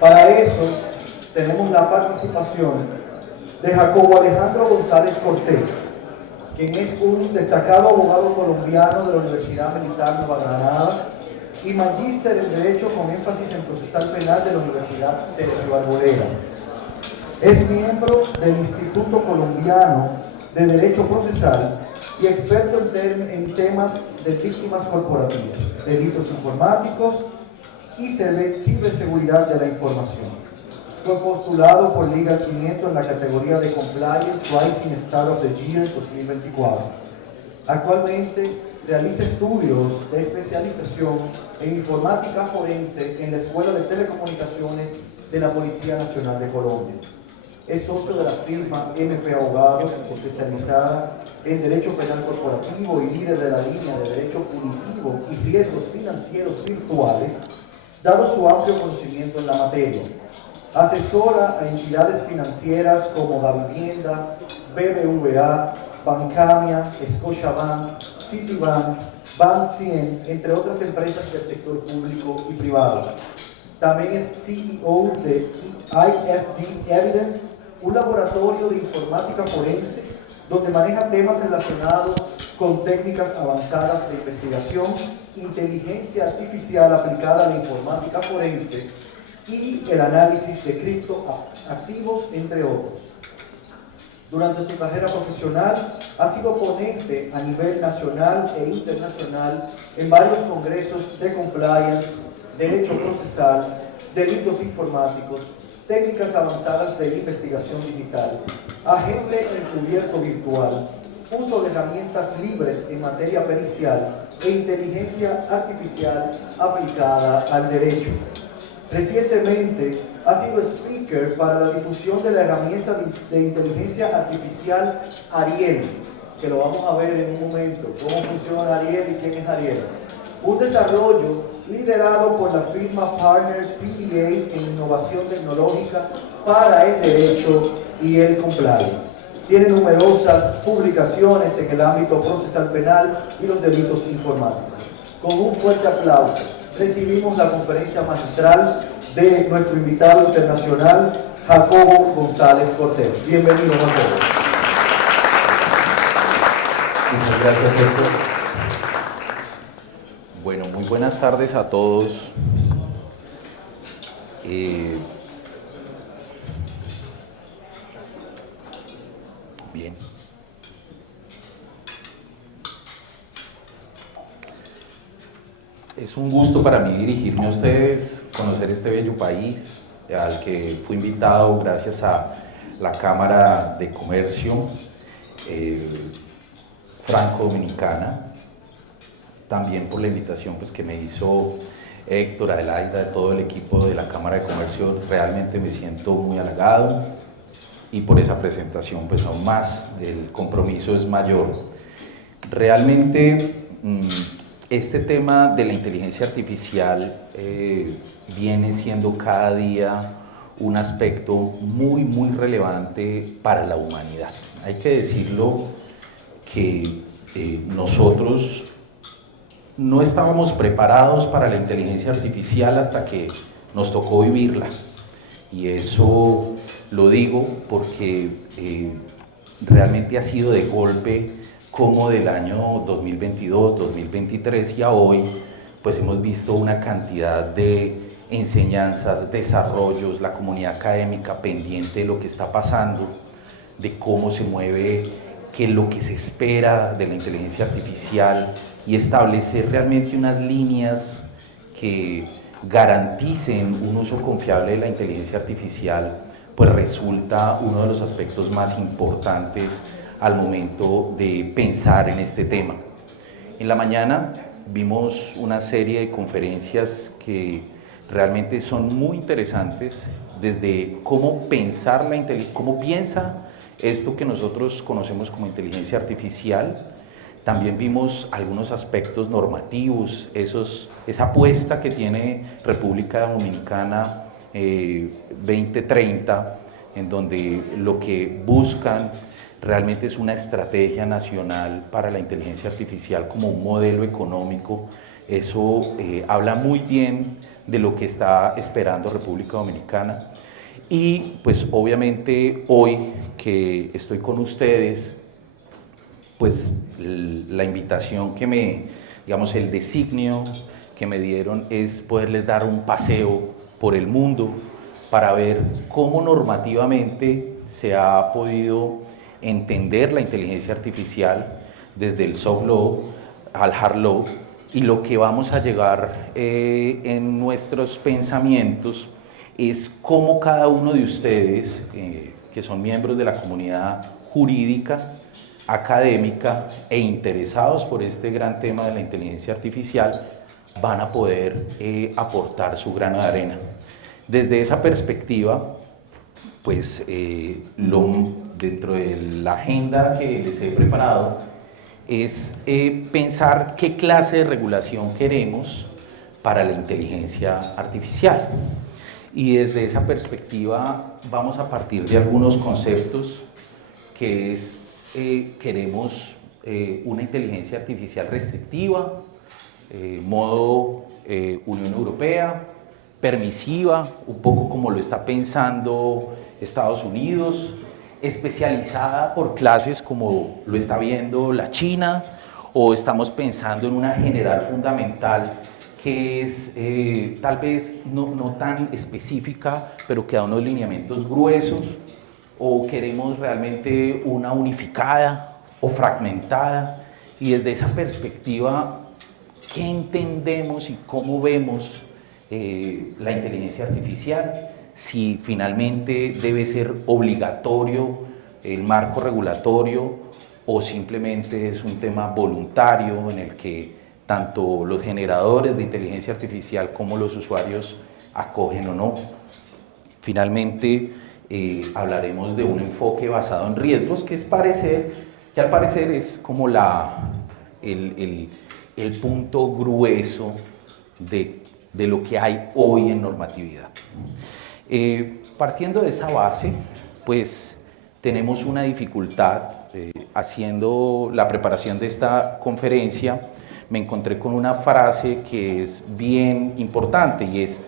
Para eso tenemos la participación de Jacobo Alejandro González Cortés, quien es un destacado abogado colombiano de la Universidad Militar Nueva Granada y magíster en Derecho con énfasis en procesal penal de la Universidad Sergio Arboleda. Es miembro del Instituto Colombiano de Derecho Procesal y experto en temas de víctimas corporativas, delitos informáticos y ciberseguridad de la información. Fue postulado por Legal 500 en la categoría de Compliance Rising Star of the Year 2024. Actualmente realiza estudios de especialización en informática forense en la Escuela de Telecomunicaciones de la Policía Nacional de Colombia. Es socio de la firma MP Abogados, especializada en Derecho Penal Corporativo y líder de la línea de Derecho Punitivo y Riesgos Financieros Virtuales, dado su amplio conocimiento en la materia. Asesora a entidades financieras como Davivienda, BBVA, Bancamia, Scotiabank, Citibank, Bank 100, entre otras empresas del sector público y privado. También es CEO de IFD Evidence, un laboratorio de informática forense donde maneja temas relacionados con técnicas avanzadas de investigación, inteligencia artificial aplicada a la informática forense y el análisis de criptoactivos, entre otros. Durante su carrera profesional ha sido ponente a nivel nacional e internacional en varios congresos de compliance, derecho procesal, delitos informáticos, técnicas avanzadas de investigación digital, agente encubierto virtual, uso de herramientas libres en materia pericial e inteligencia artificial aplicada al derecho. Recientemente ha sido speaker para la difusión de la herramienta de inteligencia artificial Ariel, que lo vamos a ver en un momento, cómo funciona Ariel y quién es Ariel. Un desarrollo liderado por la firma Partner PDA en innovación tecnológica para el derecho y el compliance. Tiene numerosas publicaciones en el ámbito procesal penal y los delitos informáticos. Con un fuerte aplauso recibimos la conferencia magistral de nuestro invitado internacional, Jacobo González Cortés. Bienvenido, Jacobo. Muchas gracias, Héctor. Bueno, muy buenas tardes a todos. Bien. Es un gusto para mí dirigirme a ustedes, conocer este bello país al que fui invitado gracias a la Cámara de Comercio Franco-Dominicana, también por la invitación pues, que me hizo Héctor, Adelaida, de todo el equipo de la Cámara de Comercio. Realmente me siento muy halagado y por esa presentación pues aún más, el compromiso es mayor. Realmente este tema de la inteligencia artificial viene siendo cada día un aspecto muy relevante para la humanidad. Hay que decirlo que nosotros no estábamos preparados para la inteligencia artificial hasta que nos tocó vivirla. Y eso lo digo porque realmente ha sido de golpe como del año 2022, 2023 y a hoy, pues hemos visto una cantidad de enseñanzas, desarrollos, la comunidad académica pendiente de lo que está pasando, de cómo se mueve, qué es lo que se espera de la inteligencia artificial y establecer realmente unas líneas que garanticen un uso confiable de la inteligencia artificial, pues resulta uno de los aspectos más importantes al momento de pensar en este tema. En la mañana vimos una serie de conferencias que realmente son muy interesantes, desde cómo pensar cómo piensa esto que nosotros conocemos como inteligencia artificial. También vimos algunos aspectos normativos, esa apuesta que tiene República Dominicana 2030, en donde lo que buscan realmente es una estrategia nacional para la inteligencia artificial como un modelo económico. Eso habla muy bien de lo que está esperando República Dominicana. Y pues obviamente hoy que estoy con ustedes, pues la invitación que digamos, el designio que me dieron es poderles dar un paseo por el mundo para ver cómo normativamente se ha podido entender la inteligencia artificial desde el soft law al hard law, y lo que vamos a llegar en nuestros pensamientos es cómo cada uno de ustedes, que son miembros de la comunidad jurídica, académica e interesados por este gran tema de la inteligencia artificial, van a poder aportar su grano de arena. Desde esa perspectiva, pues dentro de la agenda que les he preparado es pensar qué clase de regulación queremos para la inteligencia artificial. Y desde esa perspectiva vamos a partir de algunos conceptos que es, queremos una inteligencia artificial restrictiva, modo Unión Europea, permisiva, un poco como lo está pensando Estados Unidos, especializada por clases como lo está viendo la China, o estamos pensando en una general fundamental que es tal vez no tan específica, pero que da unos lineamientos gruesos, o queremos realmente una unificada o fragmentada, y desde esa perspectiva, ¿qué entendemos y cómo vemos la inteligencia artificial? Si finalmente debe ser obligatorio el marco regulatorio o simplemente es un tema voluntario en el que tanto los generadores de inteligencia artificial como los usuarios acogen o no. Finalmente hablaremos de un enfoque basado en riesgos que al parecer es como el punto grueso de lo que hay hoy en normatividad. Partiendo de esa base, pues tenemos una dificultad. Haciendo la preparación de esta conferencia, me encontré con una frase que es bien importante, y es: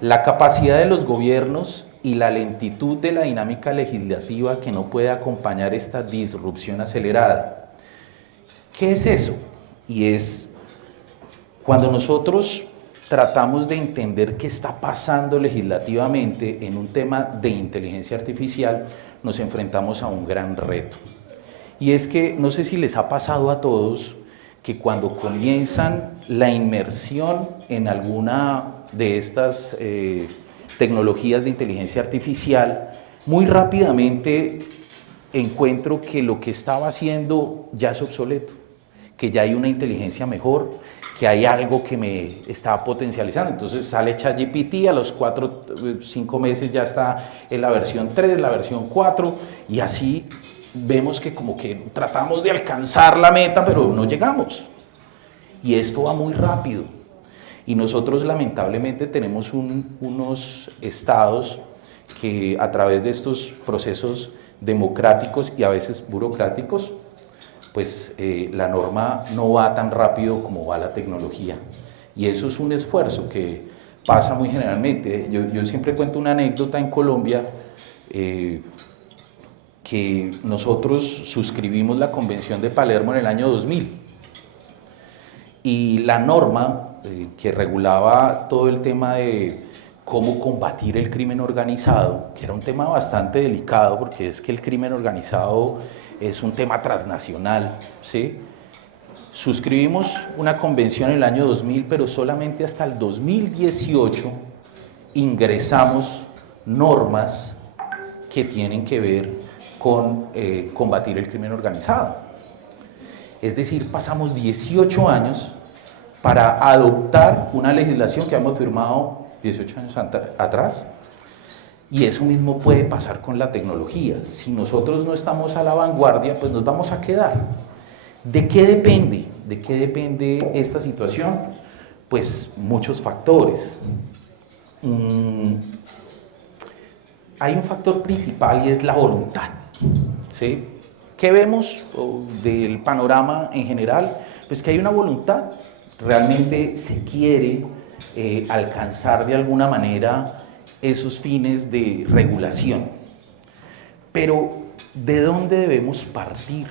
la capacidad de los gobiernos y la lentitud de la dinámica legislativa que no puede acompañar esta disrupción acelerada. ¿Qué es eso? Y es cuando nosotros tratamos de entender qué está pasando legislativamente en un tema de inteligencia artificial, nos enfrentamos a un gran reto. Y es que no sé si les ha pasado a todos que cuando comienzan la inmersión en alguna de estas tecnologías de inteligencia artificial, muy rápidamente encuentro que lo que estaba haciendo ya es obsoleto, que ya hay una inteligencia mejor, que hay algo que me está potencializando. Entonces sale ChatGPT, a los 4 o 5 meses ya está en la versión 3, la versión 4, y así vemos que como que tratamos de alcanzar la meta, pero no llegamos. Y esto va muy rápido. Y nosotros lamentablemente tenemos unos estados que a través de estos procesos democráticos y a veces burocráticos, pues la norma no va tan rápido como va la tecnología. Y eso es un esfuerzo que pasa muy generalmente. Yo siempre cuento una anécdota en Colombia, que nosotros suscribimos la Convención de Palermo en el año 2000. Y la norma que regulaba todo el tema de cómo combatir el crimen organizado, que era un tema bastante delicado porque es que el crimen organizado es un tema transnacional, ¿sí? Suscribimos una convención en el año 2000, pero solamente hasta el 2018 ingresamos normas que tienen que ver con combatir el crimen organizado. Es decir, pasamos 18 años para adoptar una legislación que hemos firmado 18 años atrás, y eso mismo puede pasar con la tecnología. Si nosotros no estamos a la vanguardia, pues nos vamos a quedar. ¿De qué depende? ¿De qué depende esta situación? Pues muchos factores. Hay un factor principal y es la voluntad, ¿sí? ¿Qué vemos del panorama en general? Pues que hay una voluntad, realmente se quiere alcanzar de alguna manera esos fines de regulación. Pero, ¿de dónde debemos partir?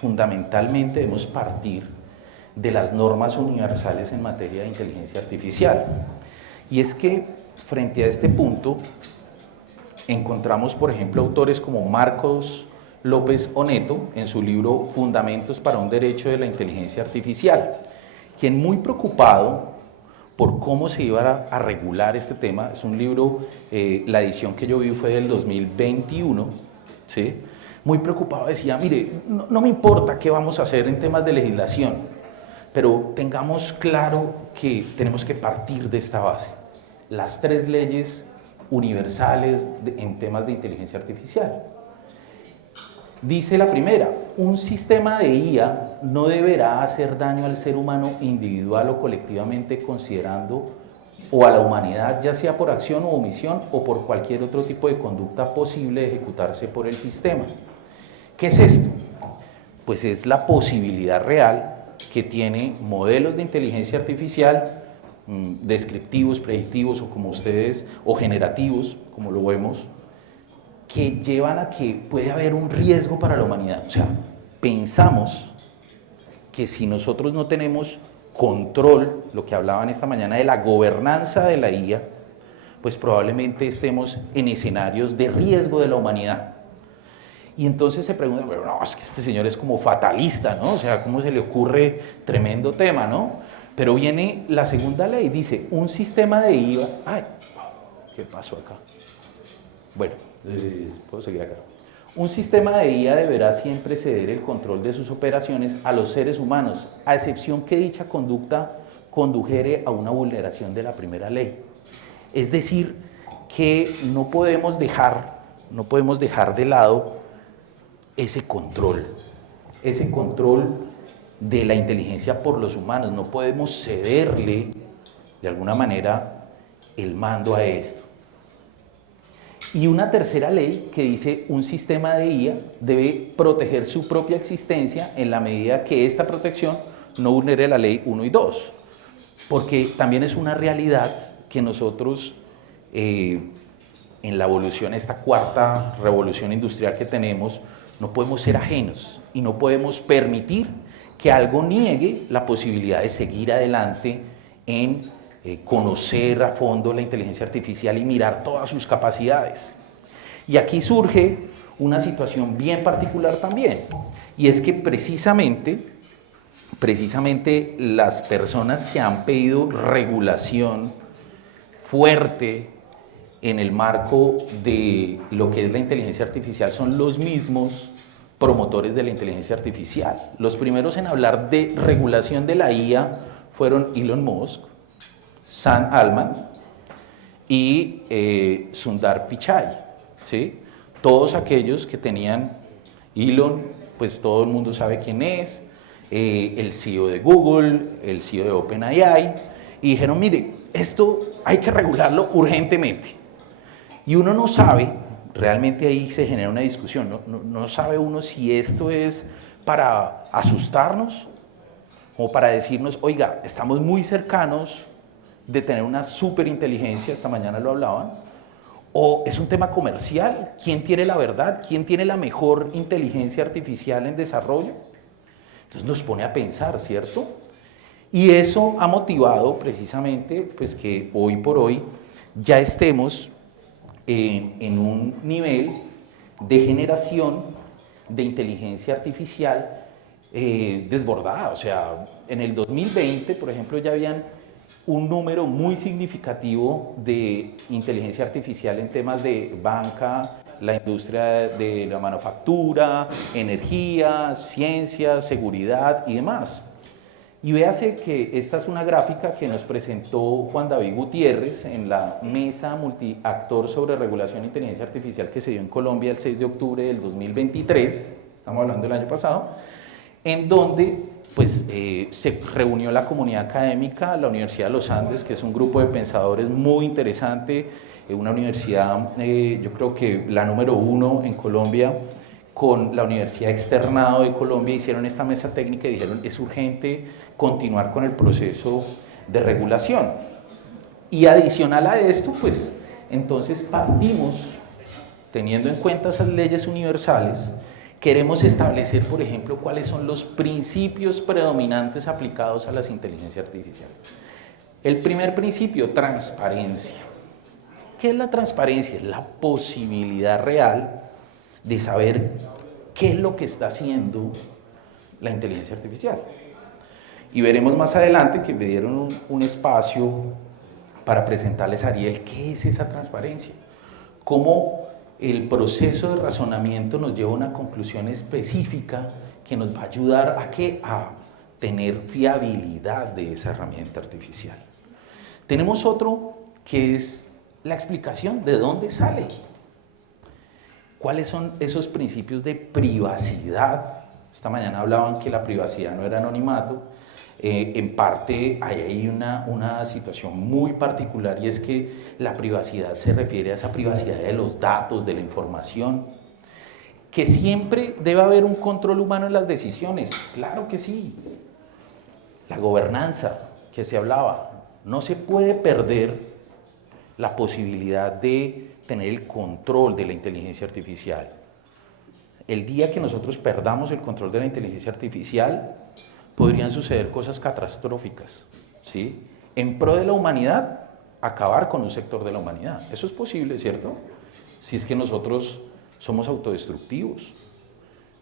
Fundamentalmente debemos partir de las normas universales en materia de inteligencia artificial. Y es que, frente a este punto, encontramos, por ejemplo, autores como Marcos López Oneto, en su libro Fundamentos para un Derecho de la Inteligencia Artificial, quien, muy preocupado por cómo se iba a regular este tema, es un libro, la edición que yo vi fue del 2021, ¿sí? Muy preocupado, decía, mire, no me importa qué vamos a hacer en temas de legislación, pero tengamos claro que tenemos que partir de esta base. Las 3 leyes universales en temas de inteligencia artificial. Dice la primera, un sistema de IA no deberá hacer daño al ser humano individual o colectivamente, considerando o a la humanidad, ya sea por acción o omisión o por cualquier otro tipo de conducta posible de ejecutarse por el sistema. ¿Qué es esto? Pues es la posibilidad real que tiene modelos de inteligencia artificial, descriptivos, predictivos o como ustedes, o generativos, como lo vemos, que llevan a que puede haber un riesgo para la humanidad. O sea, pensamos que si nosotros no tenemos control, lo que hablaban esta mañana de la gobernanza de la IA, pues probablemente estemos en escenarios de riesgo de la humanidad. Y entonces se preguntan, pero no, es que este señor es como fatalista, ¿no? O sea, ¿cómo se le ocurre tremendo tema, ¿no? Pero viene la segunda ley, dice, un sistema de IA... ¡Ay! ¿Qué pasó acá? Bueno, puedo seguir acá. Un sistema de IA deberá siempre ceder el control de sus operaciones a los seres humanos, a excepción que dicha conducta condujere a una vulneración de la primera ley. Es decir, que no podemos dejar de lado ese control de la inteligencia por los humanos. No podemos cederle, de alguna manera, el mando a esto. Y una tercera ley que dice un sistema de IA debe proteger su propia existencia en la medida que esta protección no vulnere la ley 1 y 2. Porque también es una realidad que nosotros, en la evolución, esta cuarta revolución industrial que tenemos, no podemos ser ajenos y no podemos permitir que algo niegue la posibilidad de seguir adelante en conocer a fondo la inteligencia artificial y mirar todas sus capacidades. Y aquí surge una situación bien particular también, y es que precisamente las personas que han pedido regulación fuerte en el marco de lo que es la inteligencia artificial son los mismos promotores de la inteligencia artificial. Los primeros en hablar de regulación de la IA fueron Elon Musk, Sam Altman y Sundar Pichai, ¿sí? Todos aquellos que tenían Elon, pues todo el mundo sabe quién es, el CEO de Google, el CEO de OpenAI, y dijeron, mire, esto hay que regularlo urgentemente. Y uno no sabe, realmente ahí se genera una discusión, no sabe uno si esto es para asustarnos o para decirnos, oiga, estamos muy cercanos de tener una superinteligencia, esta mañana lo hablaban, o es un tema comercial, ¿quién tiene la verdad? ¿Quién tiene la mejor inteligencia artificial en desarrollo? Entonces nos pone a pensar, ¿cierto? Y eso ha motivado precisamente pues, que hoy por hoy ya estemos en un nivel de generación de inteligencia artificial desbordada. O sea, en el 2020, por ejemplo, ya habían un número muy significativo de inteligencia artificial en temas de banca, la industria de la manufactura, energía, ciencia, seguridad y demás. Y véase que esta es una gráfica que nos presentó Juan David Gutiérrez en la mesa multiactor sobre regulación e inteligencia artificial que se dio en Colombia el 6 de octubre del 2023, estamos hablando del año pasado, en donde pues, se reunió la comunidad académica, la Universidad de los Andes, que es un grupo de pensadores muy interesante, una universidad, yo creo que la número 1 en Colombia, con la Universidad Externado de Colombia, hicieron esta mesa técnica y dijeron es urgente continuar con el proceso de regulación. Y adicional a esto, pues, entonces partimos, teniendo en cuenta esas leyes universales, queremos establecer, por ejemplo, cuáles son los principios predominantes aplicados a las inteligencias artificiales. El primer principio, transparencia. ¿Qué es la transparencia? Es la posibilidad real de saber qué es lo que está haciendo la inteligencia artificial. Y veremos más adelante que me dieron un espacio para presentarles a Ariel qué es esa transparencia, cómo el proceso de razonamiento nos lleva a una conclusión específica que nos va a ayudar a ¿qué? A tener fiabilidad de esa herramienta artificial. Tenemos otro que es la explicación de dónde sale. ¿Cuáles son esos principios de privacidad? Esta mañana hablaban que la privacidad no era anonimato. En parte hay una situación muy particular y es que la privacidad se refiere a esa privacidad de los datos, de la información, que siempre debe haber un control humano en las decisiones, claro que sí. La gobernanza que se hablaba, no se puede perder la posibilidad de tener el control de la inteligencia artificial. El día que nosotros perdamos el control de la inteligencia artificial, podrían suceder cosas catastróficas, ¿sí? En pro de la humanidad, acabar con un sector de la humanidad. Eso es posible, ¿cierto? Si es que nosotros somos autodestructivos,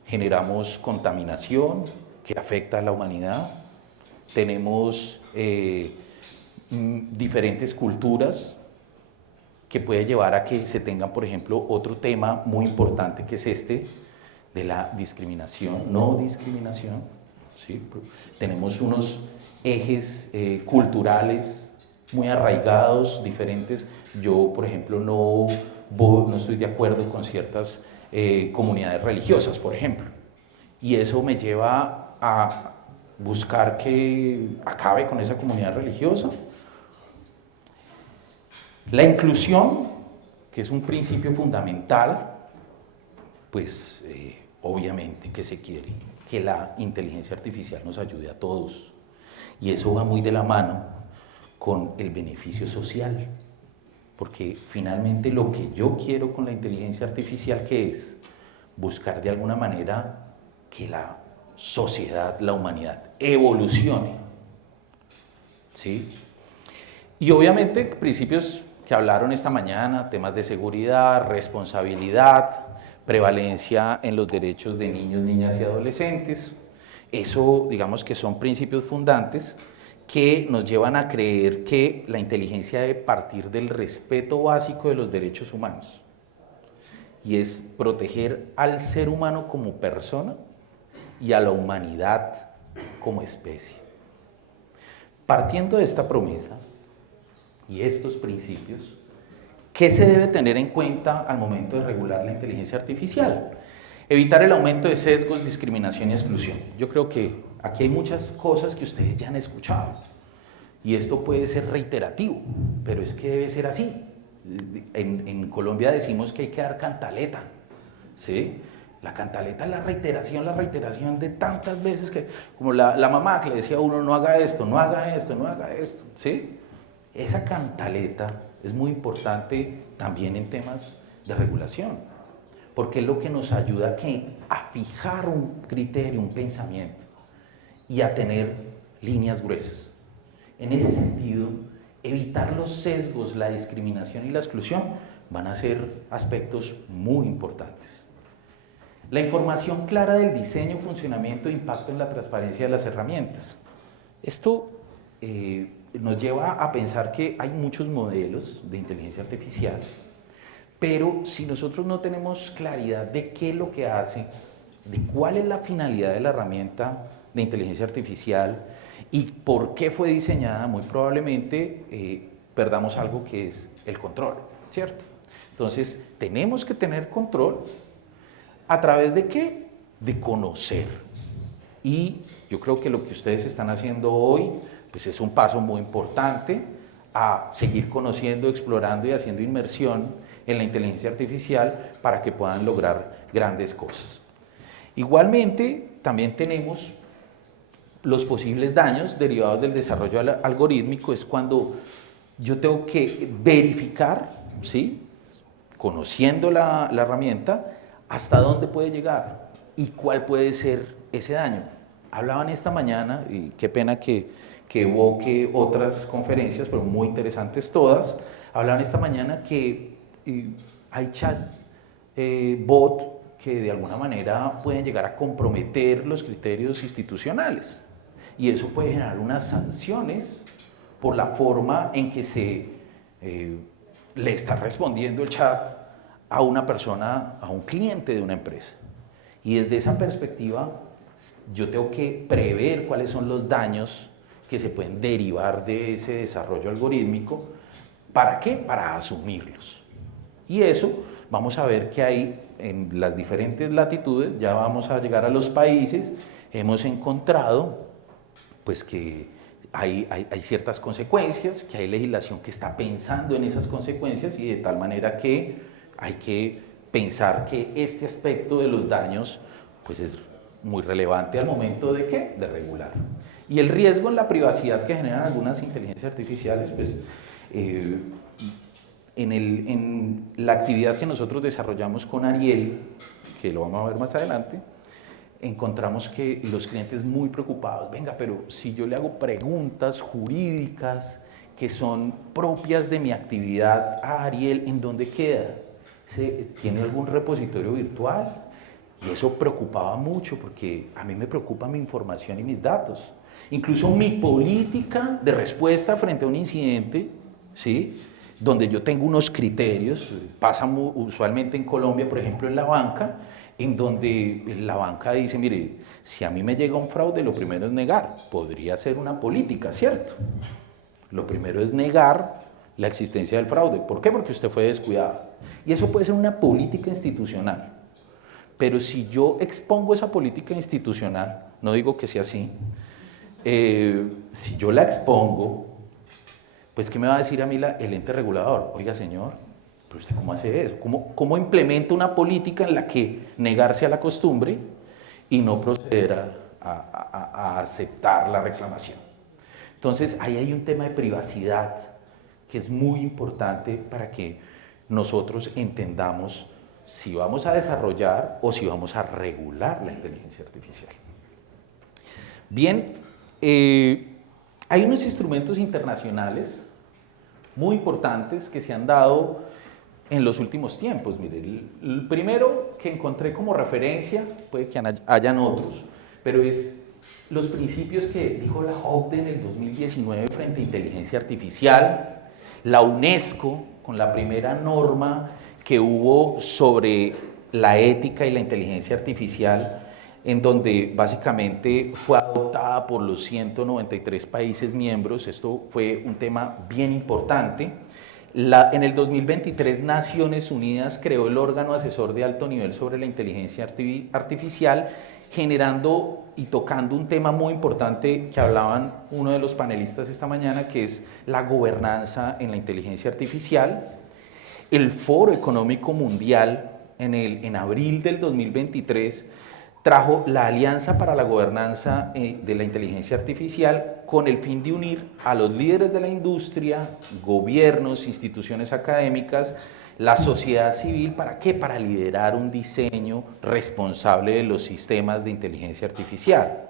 generamos contaminación que afecta a la humanidad, tenemos diferentes culturas que puede llevar a que se tengan, por ejemplo, otro tema muy importante que es este de la discriminación, no discriminación, ¿sí? Tenemos unos ejes culturales muy arraigados, diferentes. Yo, por ejemplo, no estoy de acuerdo con ciertas comunidades religiosas, por ejemplo. Y eso me lleva a buscar que acabe con esa comunidad religiosa. La inclusión, que es un principio fundamental, pues obviamente que se quiere que la inteligencia artificial nos ayude a todos. Y eso va muy de la mano con el beneficio social. Porque finalmente lo que yo quiero con la inteligencia artificial, ¿qué es? Buscar de alguna manera que la sociedad, la humanidad, evolucione. ¿Sí? Y obviamente principios que hablaron esta mañana, temas de seguridad, responsabilidad, prevalencia en los derechos de niños, niñas y adolescentes. Eso, digamos que son principios fundantes que nos llevan a creer que la inteligencia debe partir del respeto básico de los derechos humanos. Y es proteger al ser humano como persona y a la humanidad como especie. Partiendo de esta promesa y estos principios, ¿qué se debe tener en cuenta al momento de regular la inteligencia artificial? Evitar el aumento de sesgos, discriminación y exclusión. Yo creo que aquí hay muchas cosas que ustedes ya han escuchado y esto puede ser reiterativo, pero es que debe ser así. En Colombia decimos que hay que dar cantaleta, ¿sí? La cantaleta es la reiteración de tantas veces que, como la mamá que le decía a uno, no haga esto, no haga esto, no haga esto, ¿sí? Esa cantaleta es muy importante también en temas de regulación, porque es lo que nos ayuda a fijar un criterio, un pensamiento y a tener líneas gruesas. En ese sentido, evitar los sesgos, la discriminación y la exclusión van a ser aspectos muy importantes. La información clara del diseño, funcionamiento e impacto en la transparencia de las herramientas. Esto nos lleva a pensar que hay muchos modelos de inteligencia artificial, pero si nosotros no tenemos claridad de qué es lo que hace, de cuál es la finalidad de la herramienta de inteligencia artificial y por qué fue diseñada, muy probablemente perdamos algo que es el control, ¿cierto? Entonces, tenemos que tener control a través de ¿qué? De conocer. Y yo creo que lo que ustedes están haciendo hoy pues es un paso muy importante a seguir conociendo, explorando y haciendo inmersión en la inteligencia artificial para que puedan lograr grandes cosas. Igualmente, también tenemos los posibles daños derivados del desarrollo algorítmico, es cuando yo tengo que verificar, ¿sí? Conociendo la herramienta, hasta dónde puede llegar y cuál puede ser ese daño. Hablaban esta mañana, y qué pena que evoque otras conferencias, pero muy interesantes todas, hablaban esta mañana que hay chat bot que de alguna manera pueden llegar a comprometer los criterios institucionales y eso puede generar unas sanciones por la forma en que se le está respondiendo el chat a una persona, a un cliente de una empresa. Y desde esa perspectiva, yo tengo que prever cuáles son los daños que se pueden derivar de ese desarrollo algorítmico. ¿Para qué? Para asumirlos. Y eso vamos a ver que hay en las diferentes latitudes, ya vamos a llegar a los países, hemos encontrado pues que hay ciertas consecuencias, que hay legislación que está pensando en esas consecuencias y de tal manera que hay que pensar que este aspecto de los daños pues es muy relevante al momento de ¿qué? De regular. Y el riesgo en la privacidad que generan algunas inteligencias artificiales, pues en la actividad que nosotros desarrollamos con Ariel, que lo vamos a ver más adelante, encontramos que los clientes muy preocupados, venga, pero si yo le hago preguntas jurídicas que son propias de mi actividad a Ariel, ¿en dónde queda? ¿Tiene algún repositorio virtual? Y eso preocupaba mucho porque a mí me preocupa mi información y mis datos. Incluso mi política de respuesta frente a un incidente, ¿sí? Donde yo tengo unos criterios, pasa usualmente en Colombia, por ejemplo en la banca, en donde la banca dice, mire, si a mí me llega un fraude, lo primero es negar. Podría ser una política, ¿cierto? Lo primero es negar la existencia del fraude. ¿Por qué? Porque usted fue descuidado. Y eso puede ser una política institucional. Pero si yo expongo esa política institucional, no digo que sea así, si yo la expongo, pues ¿qué me va a decir a mí el ente regulador? Oiga, señor, ¿pero usted cómo hace eso? ¿Cómo implementa una política en la que negarse a la costumbre y no proceder a aceptar la reclamación? Entonces, ahí hay un tema de privacidad que es muy importante para que nosotros entendamos si vamos a desarrollar o si vamos a regular la inteligencia artificial. Bien, hay unos instrumentos internacionales muy importantes que se han dado en los últimos tiempos. Mire, el primero que encontré como referencia, puede que hayan otros, pero es los principios que dijo la OCDE en el 2019 frente a inteligencia artificial, la UNESCO con la primera norma que hubo sobre la ética y la inteligencia artificial, en donde básicamente fue adoptada por los 193 países miembros. Esto fue un tema bien importante. En el 2023 Naciones Unidas creó el órgano asesor de alto nivel sobre la inteligencia artificial, generando y tocando un tema muy importante que hablaban uno de los panelistas esta mañana, que es la gobernanza en la inteligencia artificial. El Foro Económico Mundial en abril del 2023 trajo la Alianza para la Gobernanza de la Inteligencia Artificial con el fin de unir a los líderes de la industria, gobiernos, instituciones académicas, la sociedad civil. ¿Para qué? Para liderar un diseño responsable de los sistemas de inteligencia artificial.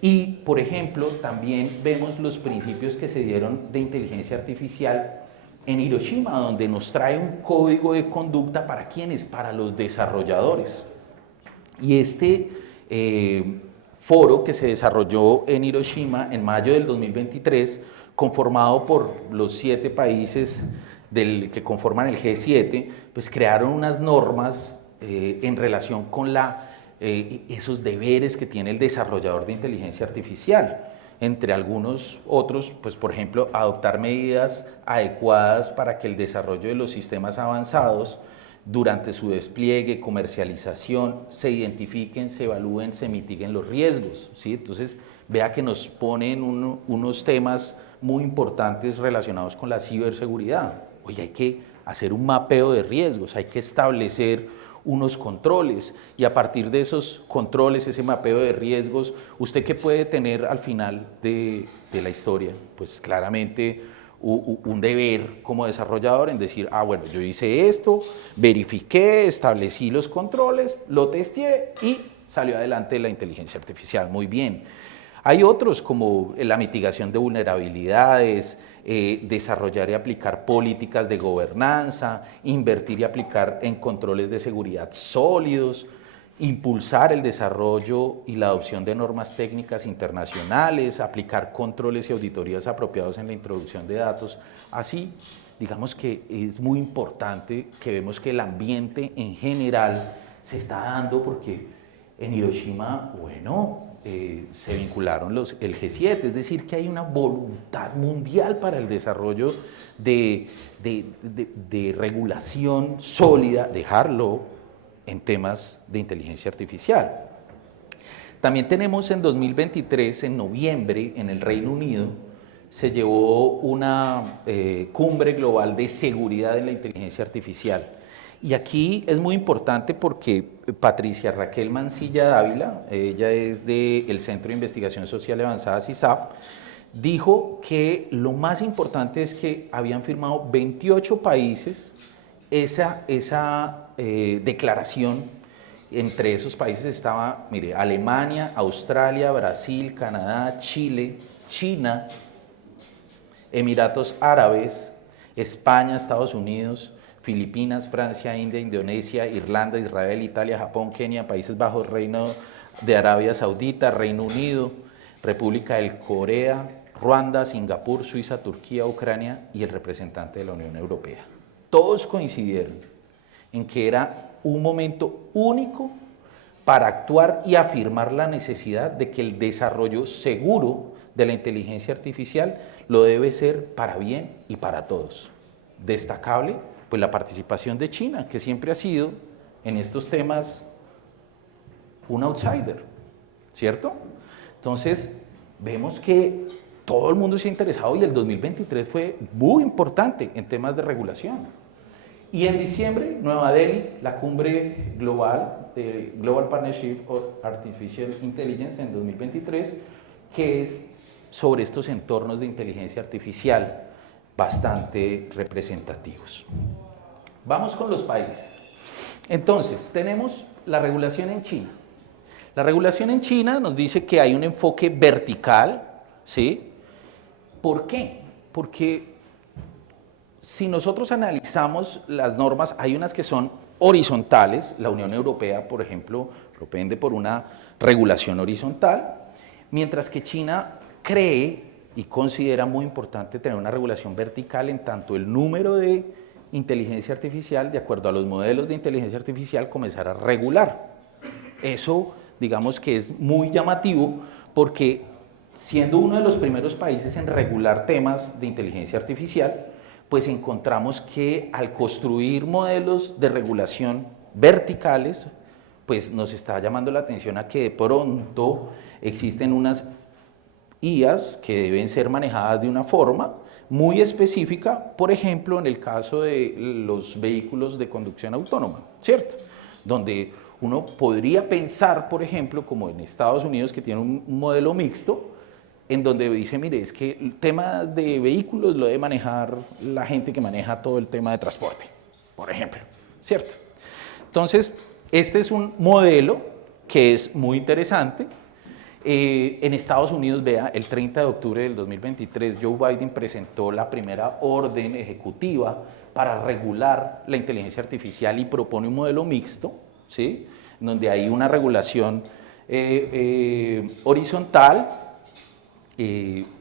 Y, por ejemplo, también vemos los principios que se dieron de inteligencia artificial en Hiroshima, donde nos trae un código de conducta para ¿quiénes? Para los desarrolladores. Y este foro que se desarrolló en Hiroshima en mayo del 2023, conformado por los 7 países que conforman el G7, pues crearon unas normas en relación con esos deberes que tiene el desarrollador de inteligencia artificial. Entre algunos otros, pues por ejemplo, adoptar medidas adecuadas para que el desarrollo de los sistemas avanzados durante su despliegue, comercialización, se identifiquen, se evalúen, se mitiguen los riesgos, ¿sí? Entonces, vea que nos ponen unos temas muy importantes relacionados con la ciberseguridad. Oye, hay que hacer un mapeo de riesgos, hay que establecer unos controles y a partir de esos controles, ese mapeo de riesgos, ¿usted qué puede tener al final de la historia? Pues claramente un deber como desarrollador en decir, ah, bueno, yo hice esto, verifiqué, establecí los controles, lo testé y salió adelante la inteligencia artificial. Muy bien. Hay otros como la mitigación de vulnerabilidades, desarrollar y aplicar políticas de gobernanza, invertir y aplicar en controles de seguridad sólidos, impulsar el desarrollo y la adopción de normas técnicas internacionales, aplicar controles y auditorías apropiados en la introducción de datos. Así, digamos que es muy importante que vemos que el ambiente en general se está dando porque en Hiroshima, bueno, se vincularon el G7, es decir, que hay una voluntad mundial para el desarrollo de regulación sólida, dejarlo en temas de inteligencia artificial. También tenemos en 2023, en noviembre, en el Reino Unido, se llevó una cumbre global de seguridad en la inteligencia artificial. Y aquí es muy importante porque Patricia Raquel Mancilla Dávila, ella es del Centro de Investigación Social Avanzada CISAF, dijo que lo más importante es que habían firmado 28 países esa declaración. Entre esos países estaba, mire, Alemania, Australia, Brasil, Canadá, Chile, China, Emiratos Árabes, España, Estados Unidos, Filipinas, Francia, India, Indonesia, Irlanda, Israel, Italia, Japón, Kenia, Países Bajos, Reino de Arabia Saudita, Reino Unido, República del Corea, Ruanda, Singapur, Suiza, Turquía, Ucrania y el representante de la Unión Europea. Todos coincidieron en que era un momento único para actuar y afirmar la necesidad de que el desarrollo seguro de la inteligencia artificial lo debe ser para bien y para todos. Destacable, pues la participación de China, que siempre ha sido en estos temas un outsider, ¿cierto? Entonces, vemos que todo el mundo se ha interesado y el 2023 fue muy importante en temas de regulación. Y en diciembre, Nueva Delhi, la cumbre global de Global Partnership of Artificial Intelligence en 2023, que es sobre estos entornos de inteligencia artificial bastante representativos. Vamos con los países. Entonces, tenemos la regulación en China. La regulación en China nos dice que hay un enfoque vertical, ¿sí? ¿Por qué? Porque si nosotros analizamos las normas, hay unas que son horizontales, la Unión Europea, por ejemplo, propende por una regulación horizontal, mientras que China cree y considera muy importante tener una regulación vertical en tanto el número de inteligencia artificial, de acuerdo a los modelos de inteligencia artificial, comenzar a regular. Eso, digamos que es muy llamativo porque siendo uno de los primeros países en regular temas de inteligencia artificial, pues encontramos que al construir modelos de regulación verticales, pues nos está llamando la atención a que de pronto existen unas IAs que deben ser manejadas de una forma muy específica, por ejemplo, en el caso de los vehículos de conducción autónoma, ¿cierto? Donde uno podría pensar, por ejemplo, como en Estados Unidos, que tiene un modelo mixto, en donde dice, mire, es que el tema de vehículos lo debe manejar la gente que maneja todo el tema de transporte, por ejemplo, ¿cierto? Entonces, este es un modelo que es muy interesante. En Estados Unidos, vea, el 30 de octubre del 2023, Joe Biden presentó la primera orden ejecutiva para regular la inteligencia artificial y propone un modelo mixto, ¿sí? Donde hay una regulación horizontal,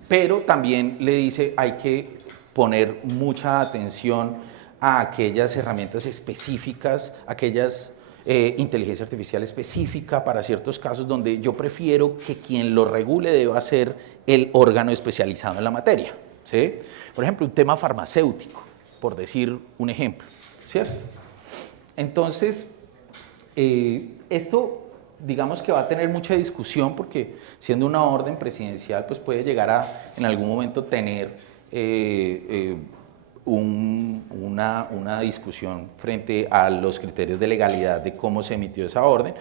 pero también le dice hay que poner mucha atención a aquellas herramientas específicas, aquellas inteligencia artificial específica para ciertos casos donde yo prefiero que quien lo regule deba ser el órgano especializado en la materia, ¿sí? Por ejemplo, un tema farmacéutico, por decir un ejemplo, ¿cierto? Entonces, esto digamos que va a tener mucha discusión porque siendo una orden presidencial pues puede llegar a en algún momento tener una discusión frente a los criterios de legalidad de cómo se emitió esa orden.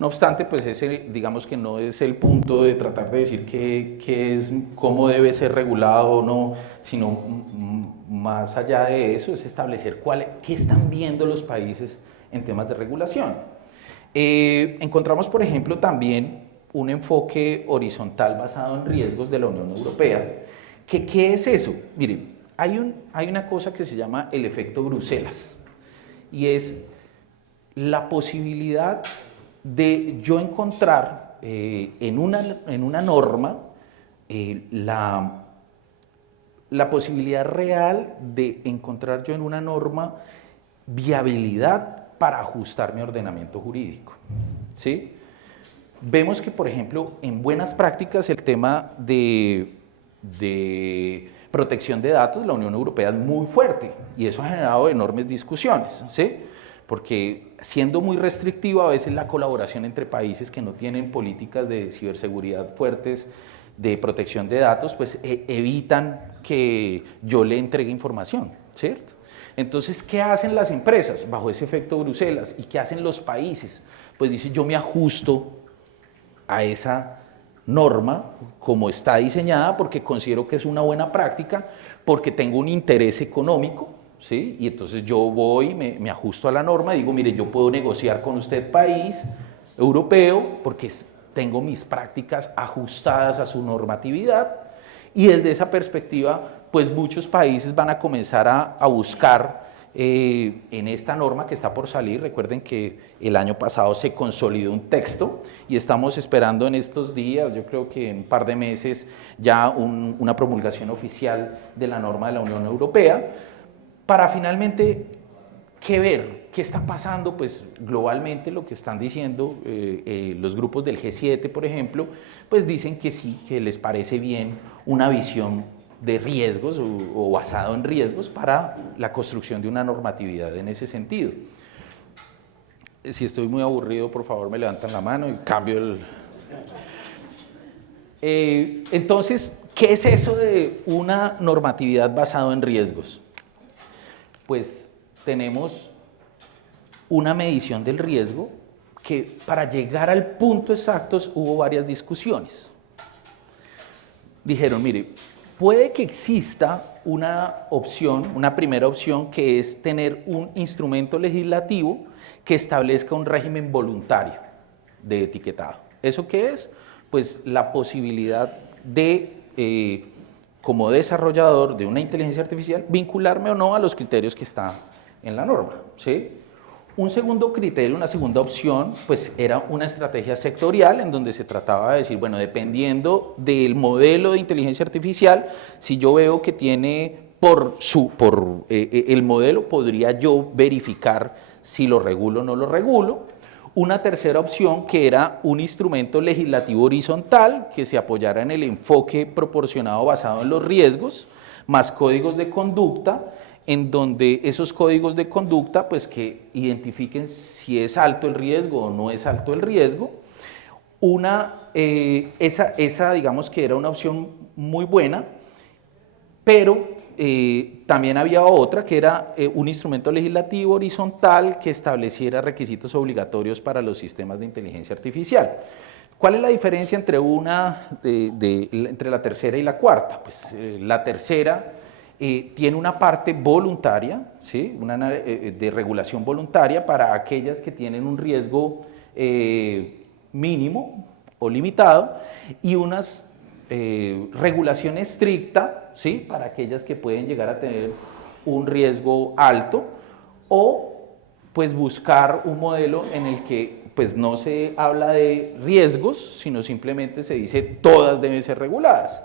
No obstante, pues ese, digamos que no es el punto de tratar de decir cómo debe ser regulado o no, sino más allá de eso es establecer qué están viendo los países en temas de regulación. Encontramos, por ejemplo, también un enfoque horizontal basado en riesgos de la Unión Europea. ¿Qué es eso? Miren, hay una cosa que se llama el efecto Bruselas, y es la posibilidad de yo encontrar en una norma la posibilidad real de encontrar yo en una norma viabilidad para ajustar mi ordenamiento jurídico, ¿sí? Vemos que, por ejemplo, en buenas prácticas el tema de protección de datos, la Unión Europea es muy fuerte y eso ha generado enormes discusiones, ¿sí? Porque siendo muy restrictiva a veces la colaboración entre países que no tienen políticas de ciberseguridad fuertes, de protección de datos, pues evitan que yo le entregue información, ¿cierto? Entonces, ¿qué hacen las empresas bajo ese efecto Bruselas? ¿Y qué hacen los países? Pues dice, yo me ajusto a esa norma como está diseñada porque considero que es una buena práctica, porque tengo un interés económico, ¿sí? Y entonces yo voy, me ajusto a la norma y digo, mire, yo puedo negociar con usted, país europeo, porque tengo mis prácticas ajustadas a su normatividad, y desde esa perspectiva, pues muchos países van a comenzar a buscar en esta norma que está por salir. Recuerden que el año pasado se consolidó un texto y estamos esperando en estos días, yo creo que en un par de meses, ya una promulgación oficial de la norma de la Unión Europea, para finalmente, ¿qué ver? ¿Qué está pasando? Pues globalmente lo que están diciendo los grupos del G7, por ejemplo, pues dicen que sí, que les parece bien una visión de riesgos o basado en riesgos para la construcción de una normatividad en ese sentido. Si estoy muy aburrido, por favor me levantan la mano y cambio el... Entonces, ¿qué es eso de una normatividad basada en riesgos? Pues tenemos una medición del riesgo que para llegar al punto exacto hubo varias discusiones. Dijeron, mire, puede que exista una opción, una primera opción, que es tener un instrumento legislativo que establezca un régimen voluntario de etiquetado. ¿Eso qué es? Pues la posibilidad de, como desarrollador de una inteligencia artificial, vincularme o no a los criterios que están en la norma, ¿sí? Un segundo criterio, una segunda opción, pues era una estrategia sectorial en donde se trataba de decir, bueno, dependiendo del modelo de inteligencia artificial, si yo veo que tiene el modelo, podría yo verificar si lo regulo o no lo regulo. Una tercera opción, que era un instrumento legislativo horizontal que se apoyara en el enfoque proporcionado basado en los riesgos, más códigos de conducta, en donde esos códigos de conducta, pues que identifiquen si es alto el riesgo o no es alto el riesgo. Esa digamos que era una opción muy buena, pero también había otra que era un instrumento legislativo horizontal que estableciera requisitos obligatorios para los sistemas de inteligencia artificial. ¿Cuál es la diferencia entre entre la tercera y la cuarta? Pues la tercera tiene una parte voluntaria, ¿sí? De regulación voluntaria para aquellas que tienen un riesgo mínimo o limitado, y unas regulación estricta, ¿sí? Para aquellas que pueden llegar a tener un riesgo alto, o pues buscar un modelo en el que pues no se habla de riesgos, sino simplemente se dice todas deben ser reguladas.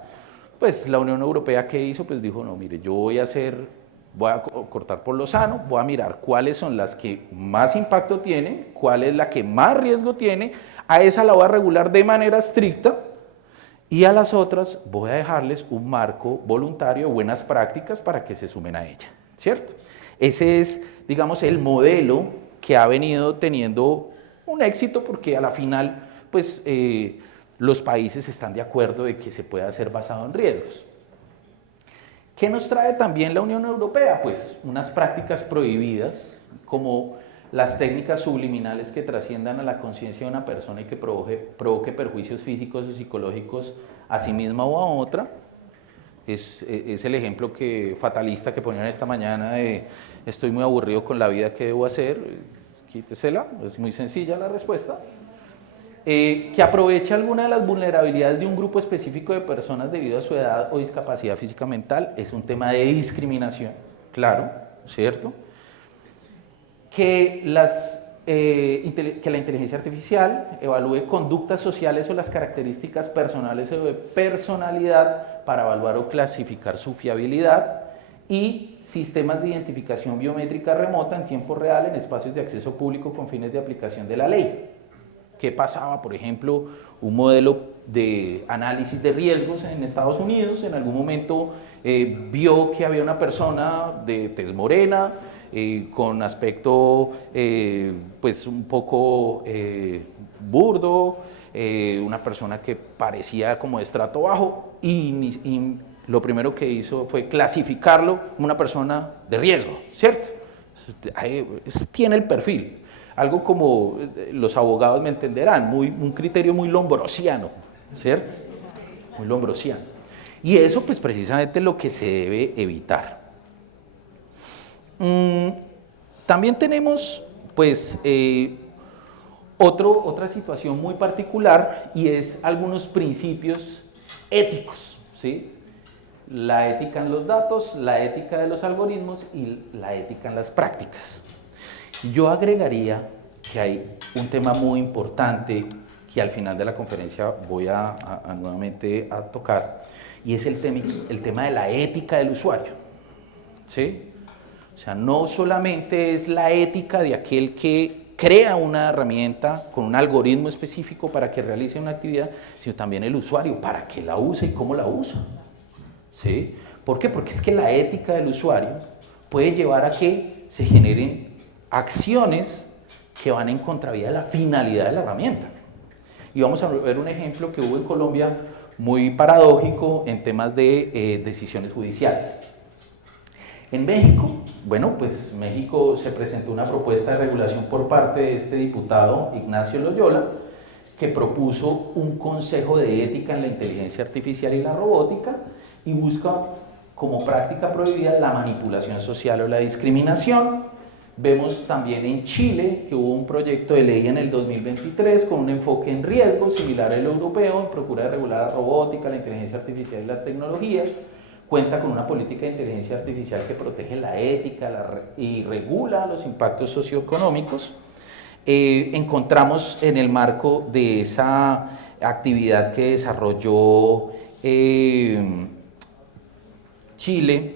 Pues la Unión Europea, ¿qué hizo? Pues dijo, no, mire, yo voy a cortar por lo sano, voy a mirar cuáles son las que más impacto tienen, cuál es la que más riesgo tiene, a esa la voy a regular de manera estricta, y a las otras voy a dejarles un marco voluntario, buenas prácticas para que se sumen a ella, ¿cierto? Ese es, digamos, el modelo que ha venido teniendo un éxito, porque a la final, pues, los países están de acuerdo de que se pueda hacer basado en riesgos. ¿Qué nos trae también la Unión Europea? Pues unas prácticas prohibidas, como las técnicas subliminales que trasciendan a la conciencia de una persona y que provoque perjuicios físicos o psicológicos a sí misma o a otra. Es el ejemplo fatalista que ponían esta mañana de estoy muy aburrido con la vida, ¿qué debo hacer? Quítesela, es muy sencilla la respuesta. Que aproveche alguna de las vulnerabilidades de un grupo específico de personas debido a su edad o discapacidad física mental, es un tema de discriminación, claro, ¿cierto? Que la inteligencia artificial evalúe conductas sociales o las características personales o de personalidad para evaluar o clasificar su fiabilidad, y sistemas de identificación biométrica remota en tiempo real en espacios de acceso público con fines de aplicación de la ley. ¿Qué pasaba? Por ejemplo, un modelo de análisis de riesgos en Estados Unidos en algún momento vio que había una persona de tez morena, con aspecto pues un poco burdo, una persona que parecía como de estrato bajo, y lo primero que hizo fue clasificarlo como una persona de riesgo, ¿cierto? Tiene el perfil. Algo como, los abogados me entenderán, un criterio muy lombrosiano, ¿cierto? Muy lombrosiano. Y eso pues precisamente es lo que se debe evitar. También tenemos pues otra situación muy particular, y es algunos principios éticos, ¿sí? La ética en los datos, la ética de los algoritmos y la ética en las prácticas. Yo agregaría que hay un tema muy importante que al final de la conferencia voy nuevamente a tocar, y es el tema de la ética del usuario, ¿sí? O sea, no solamente es la ética de aquel que crea una herramienta con un algoritmo específico para que realice una actividad, sino también el usuario, para qué la usa y cómo la usa, ¿sí? ¿Por qué? Porque es que la ética del usuario puede llevar a que se generen acciones que van en contravía de la finalidad de la herramienta. Y vamos a ver un ejemplo que hubo en Colombia muy paradójico en temas de decisiones judiciales. En México, bueno, pues México se presentó una propuesta de regulación por parte de este diputado Ignacio Loyola, que propuso un consejo de ética en la inteligencia artificial y la robótica, y busca como práctica prohibida la manipulación social o la discriminación. Vemos también en Chile que hubo un proyecto de ley en el 2023 con un enfoque en riesgos similar al europeo, en procura de regular la robótica, la inteligencia artificial y las tecnologías. Cuenta con una política de inteligencia artificial que protege la ética y regula los impactos socioeconómicos. Encontramos en el marco de esa actividad que desarrolló Chile,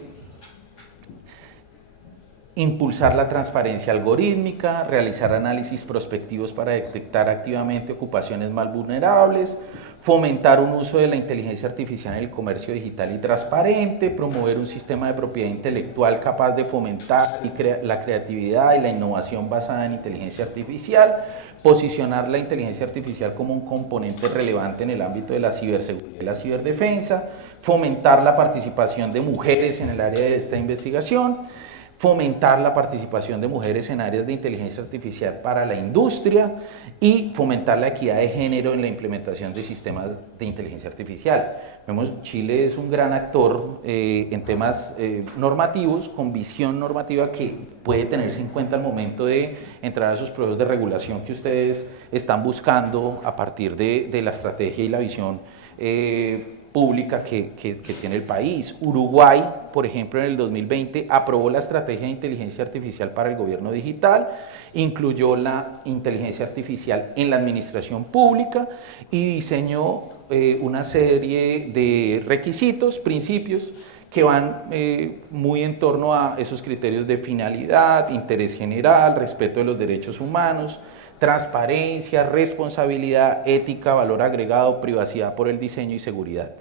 impulsar la transparencia algorítmica, realizar análisis prospectivos para detectar activamente ocupaciones más vulnerables, fomentar un uso de la inteligencia artificial en el comercio digital y transparente, promover un sistema de propiedad intelectual capaz de fomentar la creatividad y la innovación basada en inteligencia artificial, posicionar la inteligencia artificial como un componente relevante en el ámbito de la ciberseguridad y la ciberdefensa, fomentar la participación de mujeres en el área de esta investigación, fomentar la participación de mujeres en áreas de inteligencia artificial para la industria y fomentar la equidad de género en la implementación de sistemas de inteligencia artificial. Vemos, Chile es un gran actor en temas normativos, con visión normativa que puede tenerse en cuenta al momento de entrar a esos procesos de regulación que ustedes están buscando a partir de la estrategia y la visión pública que tiene el país. Uruguay, por ejemplo, en el 2020 aprobó la estrategia de inteligencia artificial para el gobierno digital, incluyó la inteligencia artificial en la administración pública y diseñó una serie de requisitos, principios que van muy en torno a esos criterios de finalidad, interés general, respeto de los derechos humanos, transparencia, responsabilidad, ética, valor agregado, privacidad por el diseño y seguridad.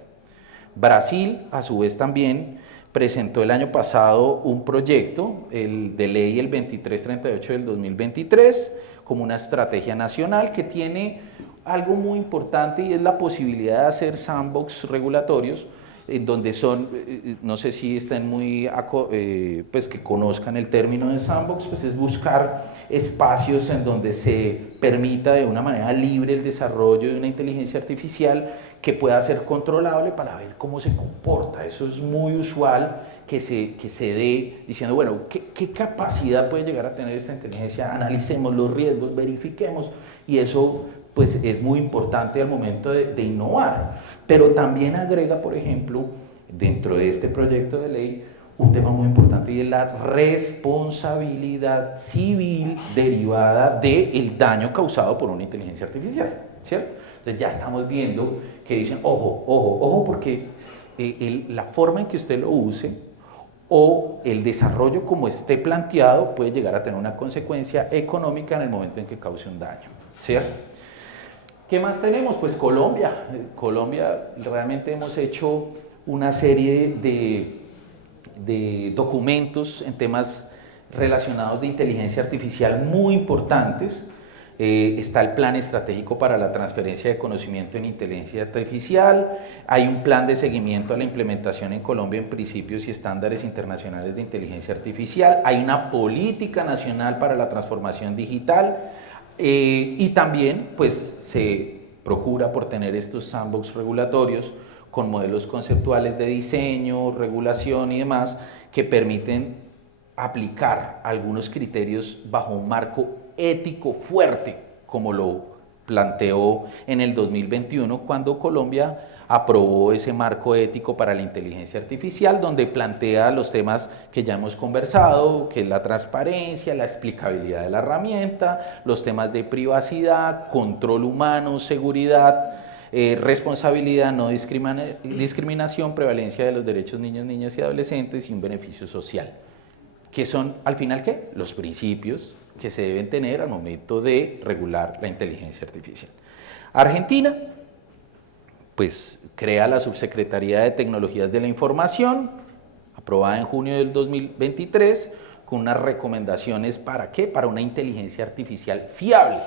Brasil, a su vez, también presentó el año pasado un proyecto, el de ley el 2338 del 2023, como una estrategia nacional que tiene algo muy importante, y es la posibilidad de hacer sandbox regulatorios en donde son, no sé si estén muy, pues que conozcan el término de sandbox, pues es buscar espacios en donde se permita de una manera libre el desarrollo de una inteligencia artificial que pueda ser controlable para ver cómo se comporta. Eso es muy usual que se dé diciendo, bueno, ¿qué capacidad puede llegar a tener esta inteligencia? Analicemos los riesgos, verifiquemos, y eso pues es muy importante al momento de innovar. Pero también agrega, por ejemplo, dentro de este proyecto de ley, un tema muy importante y es la responsabilidad civil derivada del daño causado por una inteligencia artificial, ¿cierto? Entonces ya estamos viendo que dicen, ojo, ojo, ojo, porque la forma en que usted lo use o el desarrollo como esté planteado puede llegar a tener una consecuencia económica en el momento en que cause un daño, ¿cierto? ¿Qué más tenemos? Pues Colombia. Colombia realmente hemos hecho una serie de documentos en temas relacionados de inteligencia artificial muy importantes. Está el plan estratégico para la transferencia de conocimiento en inteligencia artificial, hay un plan de seguimiento a la implementación en Colombia en principios y estándares internacionales de inteligencia artificial, hay una política nacional para la transformación digital, y también pues se procura por tener estos sandbox regulatorios con modelos conceptuales de diseño, regulación y demás que permiten aplicar algunos criterios bajo un marco ético fuerte, como lo planteó en el 2021 cuando Colombia aprobó ese marco ético para la inteligencia artificial, donde plantea los temas que ya hemos conversado, que es la transparencia, la explicabilidad de la herramienta, los temas de privacidad, control humano, seguridad, responsabilidad, no discriminación, prevalencia de los derechos de niños, niñas y adolescentes y un beneficio social. ¿Qué son, al final, qué? Los principios que se deben tener al momento de regular la inteligencia artificial. Argentina, pues crea la Subsecretaría de Tecnologías de la Información, aprobada en junio del 2023, con unas recomendaciones ¿para qué? Para una inteligencia artificial fiable,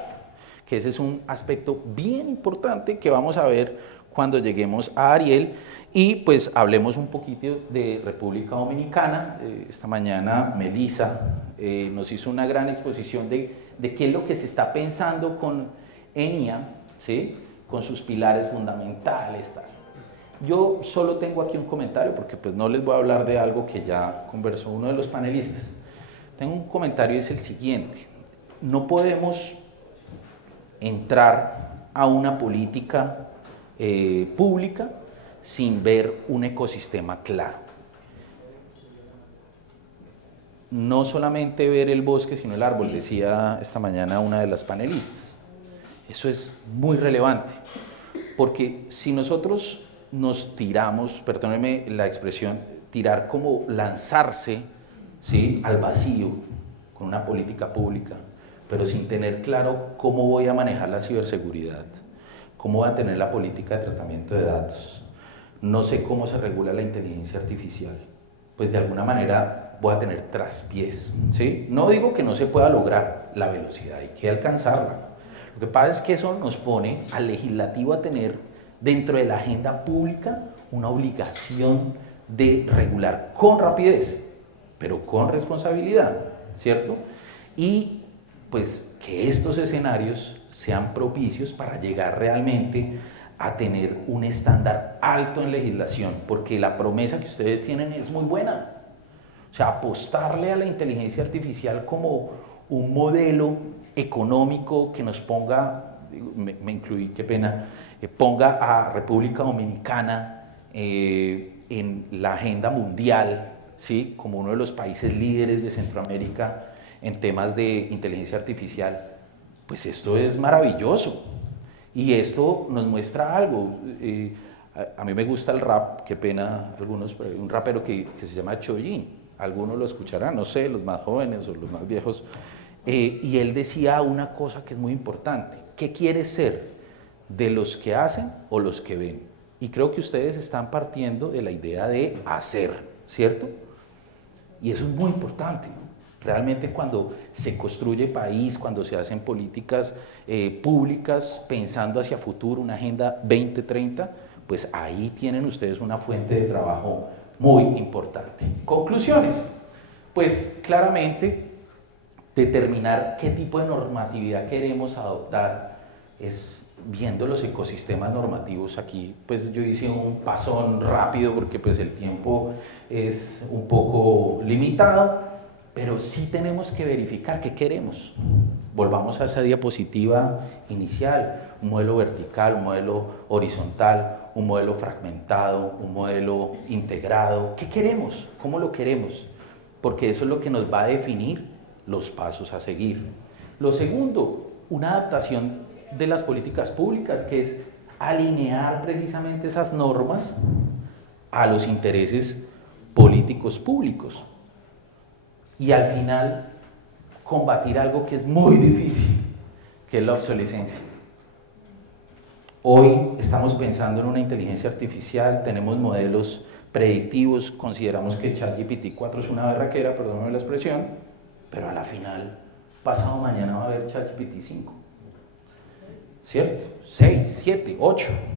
que ese es un aspecto bien importante que vamos a ver cuando lleguemos a Ariel. Y pues hablemos un poquito de República Dominicana. Esta mañana Melissa nos hizo una gran exposición de qué es lo que se está pensando con ENIA, ¿sí? Con sus pilares fundamentales, tal. Yo solo tengo aquí un comentario porque pues no les voy a hablar de algo que ya conversó uno de los panelistas. Tengo un comentario y es el siguiente: no podemos entrar a una política pública sin ver un ecosistema claro. No solamente ver el bosque, sino el árbol, decía esta mañana una de las panelistas. Eso es muy relevante, porque si nosotros nos tiramos, perdónenme la expresión, tirar como lanzarse, ¿sí?, al vacío con una política pública, pero sin tener claro cómo voy a manejar la ciberseguridad, cómo voy a tener la política de tratamiento de datos, no sé cómo se regula la inteligencia artificial, pues de alguna manera voy a tener traspiés, ¿sí? No digo que no se pueda lograr la velocidad, hay que alcanzarla. Lo que pasa es que eso nos pone al legislativo a tener dentro de la agenda pública una obligación de regular con rapidez, pero con responsabilidad, ¿cierto? Y pues que estos escenarios sean propicios para llegar realmente a tener un estándar alto en legislación, porque la promesa que ustedes tienen es muy buena. O sea, apostarle a la inteligencia artificial como un modelo económico que nos ponga, me incluí, qué pena, ponga a República Dominicana en la agenda mundial, ¿sí?, como uno de los países líderes de Centroamérica en temas de inteligencia artificial, pues esto es maravilloso. Y esto nos muestra algo. A mí me gusta el rap, qué pena algunos, un rapero que se llama Choyin, algunos lo escucharán, no sé, los más jóvenes o los más viejos, y él decía una cosa que es muy importante: ¿qué quieres ser? ¿De los que hacen o los que ven? Y creo que ustedes están partiendo de la idea de hacer, ¿cierto? Y eso es muy importante, ¿no? Realmente cuando se construye país, cuando se hacen políticas públicas pensando hacia futuro, una agenda 2030, pues ahí tienen ustedes una fuente de trabajo muy importante. Conclusiones. Pues claramente determinar qué tipo de normatividad queremos adoptar es viendo los ecosistemas normativos. Aquí pues yo hice un pasón rápido porque pues el tiempo es un poco limitado, pero sí tenemos que verificar qué queremos. Volvamos a esa diapositiva inicial, un modelo vertical, un modelo horizontal, un modelo fragmentado, un modelo integrado. ¿Qué queremos? ¿Cómo lo queremos? Porque eso es lo que nos va a definir los pasos a seguir. Lo segundo, una adaptación de las políticas públicas, que es alinear precisamente esas normas a los intereses políticos públicos. Y al final, combatir algo que es muy difícil, que es la obsolescencia. Hoy estamos pensando en una inteligencia artificial, tenemos modelos predictivos, consideramos que ChatGPT 4 es una berraquera, perdóname la expresión, pero a la final, pasado mañana va a haber ChatGPT 5. ¿Cierto? 6, 7, 8.